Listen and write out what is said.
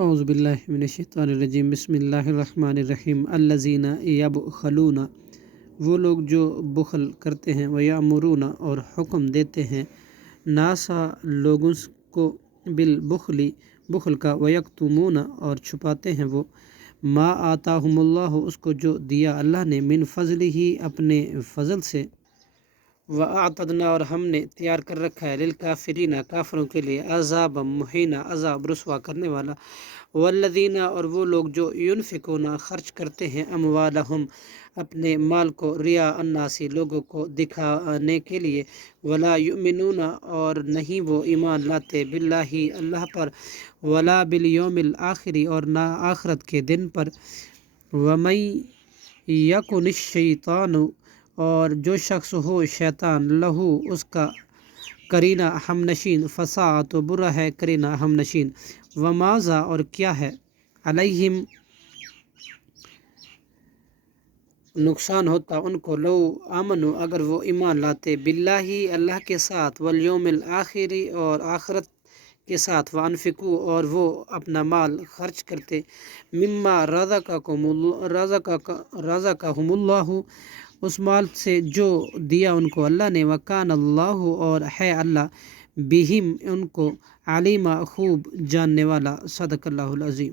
اعوذ باللہ من الشیطان الرجیم بسم اللہ الرحمن الرحیم الذین یبخلون، وہ لوگ جو بخل کرتے ہیں، ویامرون اور حکم دیتے ہیں، ناسا لوگوں کو، بالبخل بخل کا، ویکتمون اور چھپاتے ہیں وہ، ما آتاہم اللہ اس کو جو دیا اللہ نے، من فضلہ اپنے فضل سے، وَأَعْتَدْنَا اور ہم نے تیار کر رکھا ہے، للکافرین کافروں کے لیے، عذاب مہینہ عذاب رسوا کرنے والا، والذین اور وہ لوگ جو ینفقون خرچ کرتے ہیں، اموالہم اپنے مال کو، ریا الناس لوگوں کو دکھانے کے لیے، ولا یؤمنون اور نہیں وہ ایمان لاتے، باللہ اللہ پر، ولا بالیوم الآخر اور نہ آخرت کے دن پر، ومن یکن الشیطان اور جو شخص ہو شیطان، لہو اس کا، کرینہ ہم نشین، فساء تو برا ہے کرینہ ہم نشین، وماذا اور کیا ہے، علیہم نقصان ہوتا ان کو، لو آمنو اگر وہ ایمان لاتے، باللہ اللہ کے ساتھ، والیوم الآخر اور آخرت کے ساتھ، وانفقوا اور وہ اپنا مال خرچ کرتے، مما رزقہم اللہ اس مال سے جو دیا ان کو اللہ نے، وکان اللہ اور ہے اللہ، بہم ان کو، علیما خوب جاننے والا، صدق اللہ العظیم۔